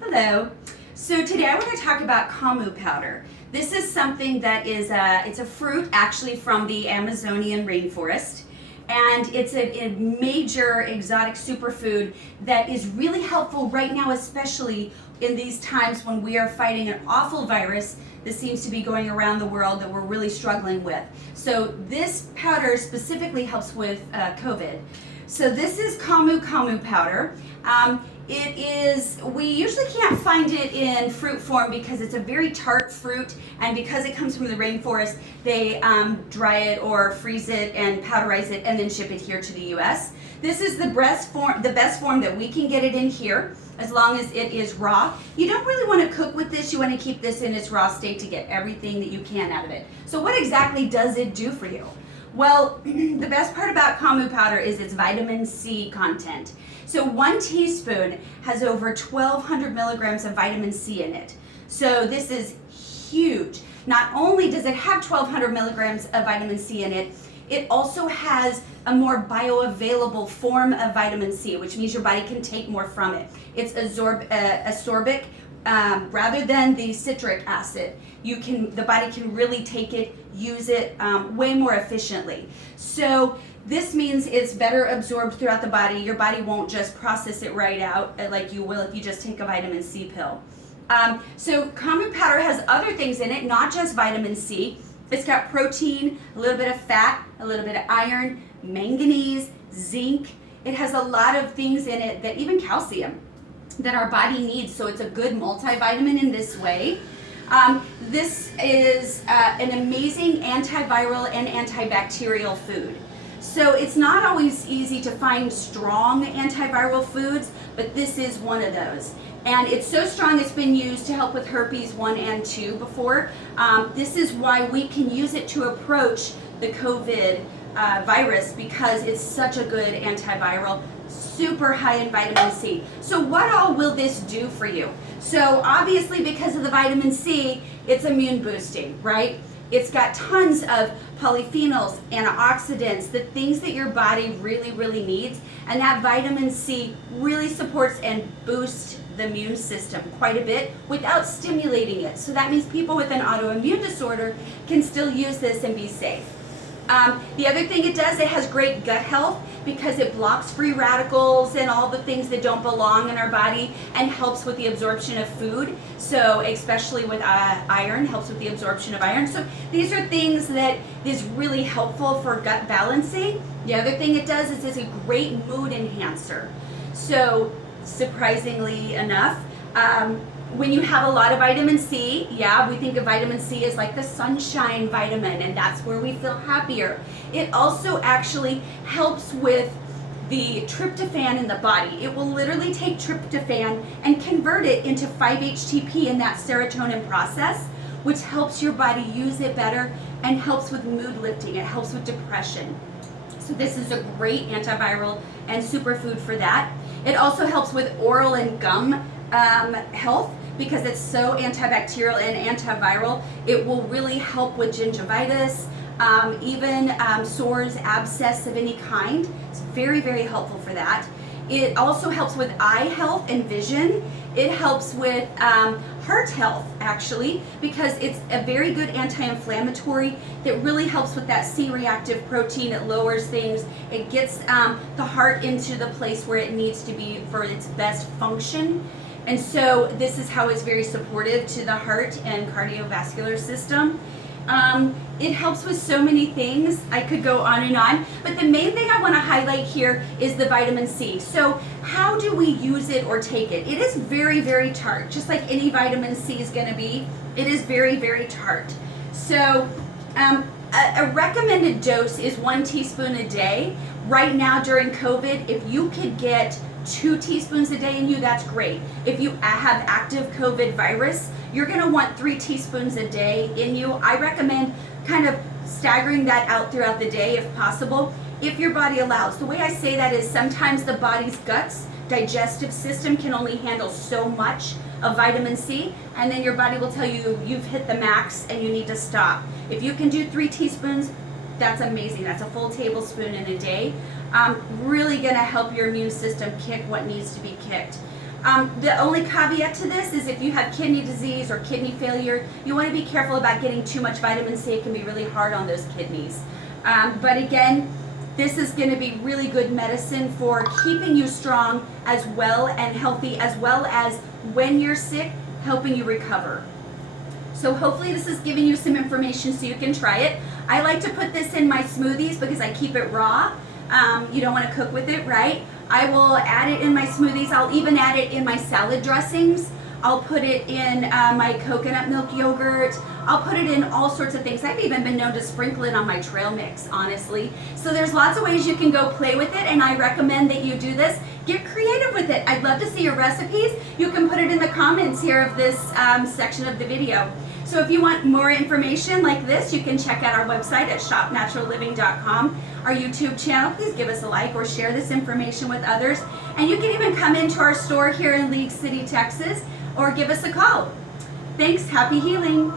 Hello. So today I want to talk about Camu powder. This is something that is it's a fruit actually from the Amazonian rainforest, and it's a major exotic superfood that is really helpful right now, especially in these times when we are fighting an awful virus that seems to be going around the world that we're really struggling with. So this powder specifically helps with COVID. So this is Camu powder. We usually can't find it in fruit form because it's a very tart fruit, and because it comes from the rainforest, they dry it or freeze it and powderize it and then ship it here to the US. This is the best form that we can get it in here, as long as it is raw. You don't really want to cook with this. You want to keep this in its raw state to get everything that you can out of it. So what exactly does it do for you? Well, the best part about Camu powder is its vitamin C content. So 1 teaspoon has over 1,200 milligrams of vitamin C in it. So this is huge. Not only does it have 1,200 milligrams of vitamin C in it, it also has a more bioavailable form of vitamin C, which means your body can take more from it. It's ascorbic rather than the citric acid. The body can really take it, use it way more efficiently. So this means it's better absorbed throughout the body. Your body won't just process it right out like you will if you just take a vitamin C pill. So Camu powder has other things in it, not just vitamin C. It's got protein, a little bit of fat, a little bit of iron, manganese, zinc. It has a lot of things in it, that even calcium, that our body needs. So it's a good multivitamin in this way. This is an amazing antiviral and antibacterial food. So it's not always easy to find strong antiviral foods, but this is one of those. And it's so strong it's been used to help with herpes 1 and 2 before. This is why we can use it to approach the COVID virus, because it's such a good antiviral, super high in vitamin C. So what all will this do for you? So obviously, because of the vitamin C, it's immune boosting, right? It's got tons of polyphenols, antioxidants, the things that your body really, really needs. And that vitamin C really supports and boosts the immune system quite a bit without stimulating it. So that means people with an autoimmune disorder can still use this and be safe. The other thing it does, it has great gut health because it blocks free radicals and all the things that don't belong in our body, and helps with the absorption of food. So especially with iron, helps with the absorption of iron. So these are things that is really helpful for gut balancing. The other thing it does is it's a great mood enhancer. So surprisingly enough, when you have a lot of vitamin C, we think of vitamin C as like the sunshine vitamin, and that's where we feel happier. It also actually helps with the tryptophan in the body. It will literally take tryptophan and convert it into 5-HTP in that serotonin process, which helps your body use it better and helps with mood lifting. It helps with depression. So this is a great antiviral and superfood for that. It also helps with oral and gum health, because it's so antibacterial and antiviral. It will really help with gingivitis, even sores, abscess of any kind. It's very, very helpful for that. It also helps with eye health and vision. It helps with heart health, actually, because it's a very good anti-inflammatory that really helps with that C-reactive protein. It lowers things. It gets the heart into the place where it needs to be for its best function. And so this is how it's very supportive to the heart and cardiovascular system. It helps with so many things. I could go on, but the main thing I want to highlight here is the vitamin C. So how do we use it or take it? It is very, very tart, just like any vitamin C is going to be. It is very, very tart. So a recommended dose is 1 teaspoon a day. Right now during COVID, if you could get 2 teaspoons a day in you, that's great. If you have active COVID virus, you're going to want 3 teaspoons a day in you. I recommend kind of staggering that out throughout the day if possible, if your body allows. The way I say that is sometimes the body's guts, digestive system can only handle so much of vitamin C, and then your body will tell you you've hit the max and you need to stop. If you can do 3 teaspoons, that's amazing. That's a full tablespoon in a day. Really going to help your immune system kick what needs to be kicked. The only caveat to this is if you have kidney disease or kidney failure, you want to be careful about getting too much vitamin C. It can be really hard on those kidneys. But again, this is going to be really good medicine for keeping you strong as well and healthy, as well as when you're sick, helping you recover. So hopefully this is giving you some information so you can try it. I like to put this in my smoothies because I keep it raw. You don't want to cook with it, right? I will add it in my smoothies. I'll even add it in my salad dressings. I'll put it in my coconut milk yogurt. I'll put it in all sorts of things. I've even been known to sprinkle it on my trail mix, honestly. So there's lots of ways you can go play with it, and I recommend that you do this. Get creative with it. I'd love to see your recipes. You can put it in the comments here of this section of the video. So if you want more information like this, you can check out our website at shopnaturalliving.com. Our YouTube channel, please give us a like or share this information with others. And you can even come into our store here in League City, Texas, or give us a call. Thanks, happy healing.